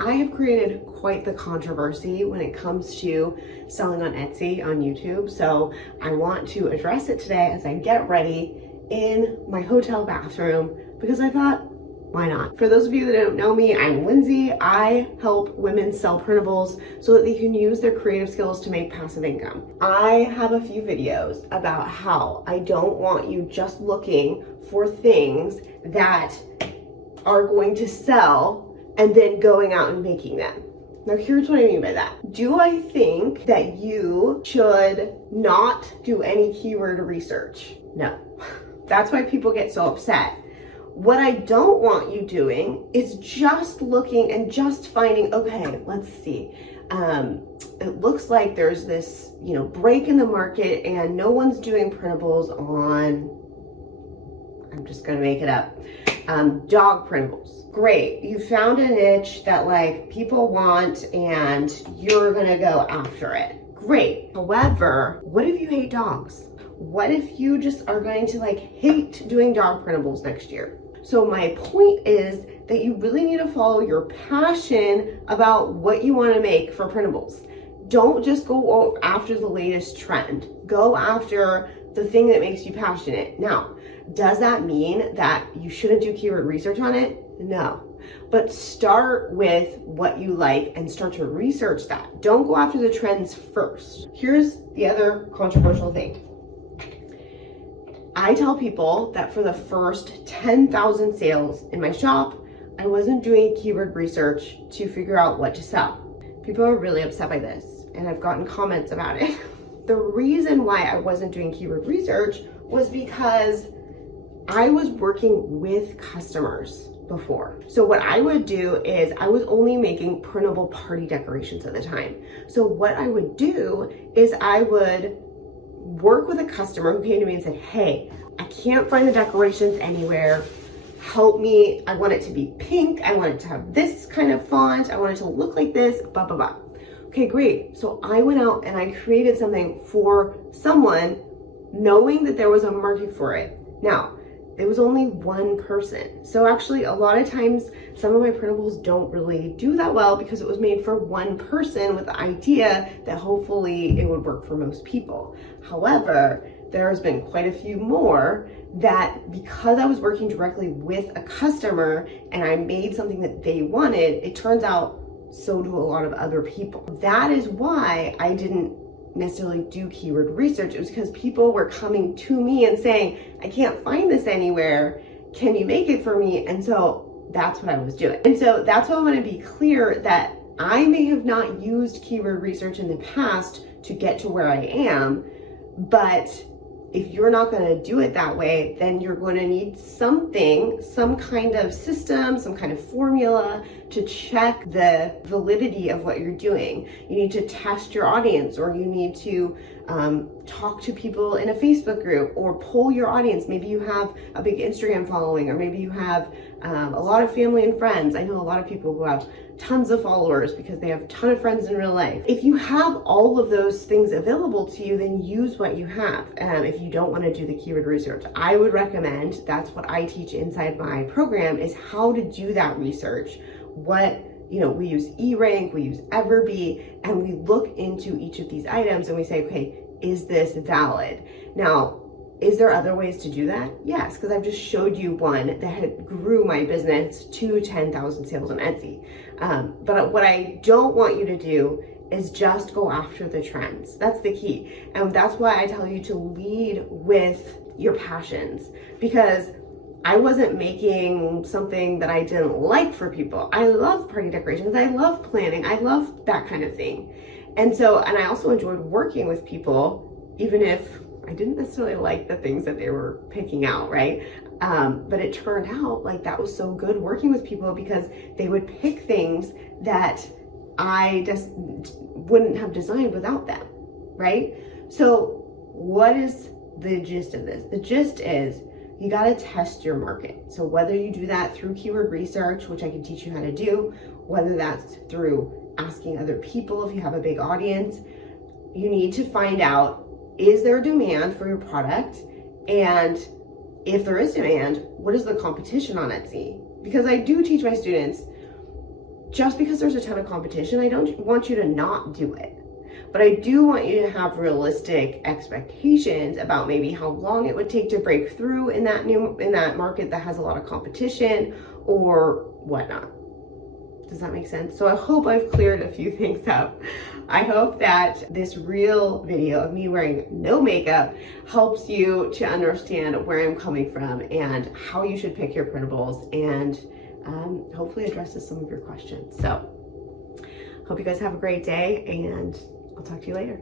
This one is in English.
I have created quite the controversy when it comes to selling on Etsy on YouTube. So I want to address it today as I get ready in my hotel bathroom because I thought, why not? For those of you that don't know me, I'm Lindsay. I help women sell printables so that they can use their creative skills to make passive income. I have a few videos about how I don't want you just looking for things that are going to sell and then going out and making them. Now, here's what I mean by that. Do I think that you should not do any keyword research? No. That's why people get so upset. What I don't want you doing is just looking and just finding, okay, let's see. It looks like there's this, break in the market and no one's doing printables on, I'm just gonna make it up, dog printables. Great, you found a niche that people want and you're gonna go after it. Great. However, what if you hate dogs? What if you just are going to hate doing dog printables next year? So my point is that you really need to follow your passion about what you want to make for printables. Don't just go after the latest trend. Go after the thing that makes you passionate. Now, does that mean that you shouldn't do keyword research on it? No. But start with what you like and start to research that. Don't go after the trends first. Here's the other controversial thing. I tell people that for the first 10,000 sales in my shop, I wasn't doing keyword research to figure out what to sell. People are really upset by this, and I've gotten comments about it. The reason why I wasn't doing keyword research was because I was working with customers before. So what I would do is I was only making printable party decorations at the time. So what I would do is I would work with a customer who came to me and said, hey, I can't find the decorations anywhere. Help me. I want it to be pink. I want it to have this kind of font. I want it to look like this, blah, blah, blah. Okay, great. So I went out and I created something for someone knowing that there was a market for it. Now, there was only one person. So actually a lot of times some of my printables don't really do that well because it was made for one person with the idea that hopefully it would work for most people. However, there's been quite a few more that because I was working directly with a customer and I made something that they wanted, it turns out so do a lot of other people. That is why I didn't necessarily do keyword research. It was because people were coming to me and saying, I can't find this anywhere. Can you make it for me? And so that's what I was doing. And so that's why I want to be clear that I may have not used keyword research in the past to get to where I am, but if you're not going to do it that way, then you're going to need something, some kind of system, some kind of formula to check the validity of what you're doing. You need to test your audience, or you need to talk to people in a Facebook group or poll your audience. Maybe you have a big Instagram following, or maybe you have a lot of family and friends. I know a lot of people who have tons of followers because they have a ton of friends in real life. If you have all of those things available to you, then use what you have. If you don't want to do the keyword research, I would recommend, that's what I teach inside my program, is how to do that research. We use eRank, we use Everbee, and we look into each of these items and we say, okay, is this valid? Now, is there other ways to do that? Yes, because I've just showed you one that grew my business to 10,000 sales on Etsy. But what I don't want you to do is just go after the trends. That's the key. And that's why I tell you to lead with your passions, because I wasn't making something that I didn't like for people. I love party decorations. I love planning. I love that kind of thing. And I also enjoyed working with people, even if I didn't necessarily like the things that they were picking out, right? But it turned out that was so good working with people because they would pick things that I just wouldn't have designed without them, right? So what is the gist of this? The gist is you got to test your market. So whether you do that through keyword research, which I can teach you how to do, whether that's through asking other people if you have a big audience, you need to find out, is there a demand for your product? And if there is demand, what is the competition on Etsy? Because I do teach my students, just because there's a ton of competition, I don't want you to not do it. But I do want you to have realistic expectations about maybe how long it would take to break through in that market that has a lot of competition or whatnot. Does that make sense? So I hope I've cleared a few things up. I hope that this real video of me wearing no makeup helps you to understand where I'm coming from and how you should pick your printables, and hopefully addresses some of your questions. So hope you guys have a great day, and I'll talk to you later.